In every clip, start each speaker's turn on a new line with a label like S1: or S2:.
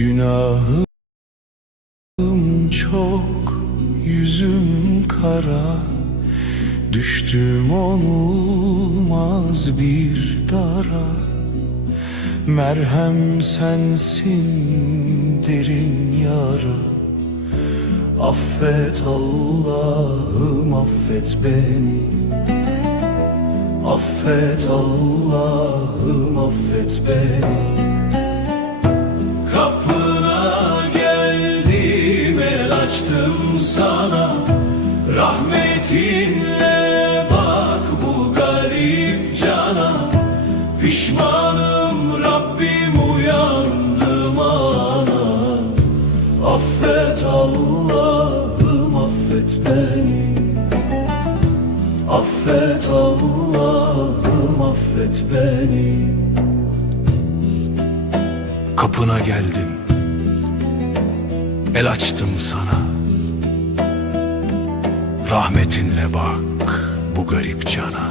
S1: Günahım çok, yüzüm kara. Düştüm onulmaz bir dara. Merhem sensin derin yara. Affet Allah'ım affet beni. Affet Allah'ım affet beni. Sana Rahmetinle bak bu garip cana. Pişmanım Rabbim uyandım ana. Affet Allah'ım affet beni. Affet Allah'ım affet beni. Kapına geldim. El açtım sana Rahmetinle bak bu garip cana.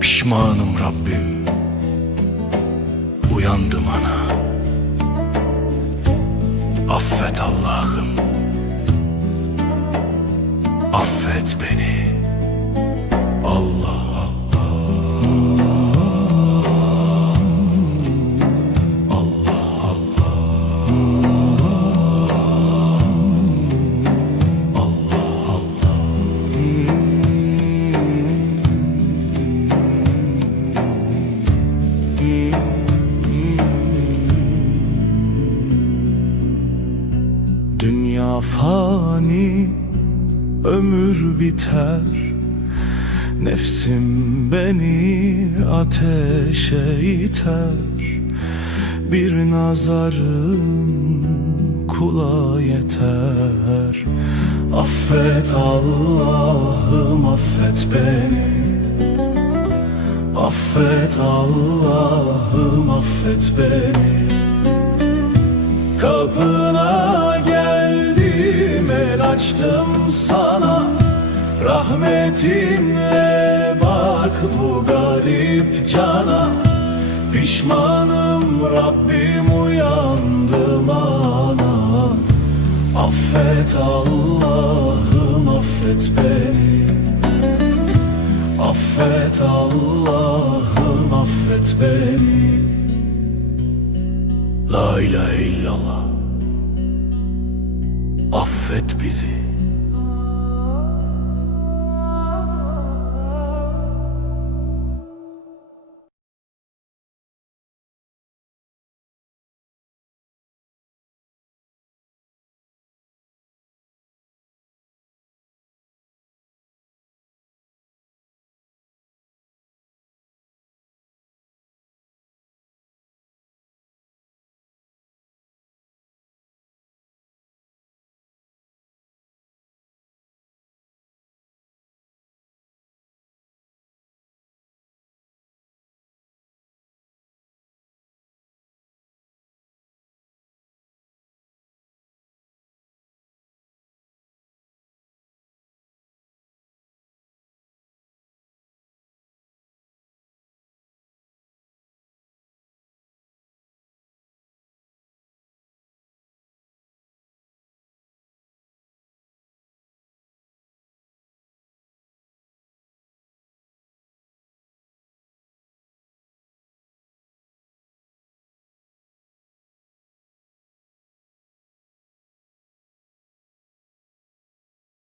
S1: Pişmanım Rabbim Uyandım ana. Affet Allah'ım Affet beni. Allah fani, ömür biter. Nefsim beni ateşe iter. Bir nazarın kula yeter. Affet Allah'ım affet beni. Affet Allah'ım affet beni. El açtım sana Rahmetinle. Bak bu garip cana Pişmanım. Rabbim uyandım ana Affet Allah'ım affet beni. Affet Allah'ım affet beni. La ilahe illallah Affet bizi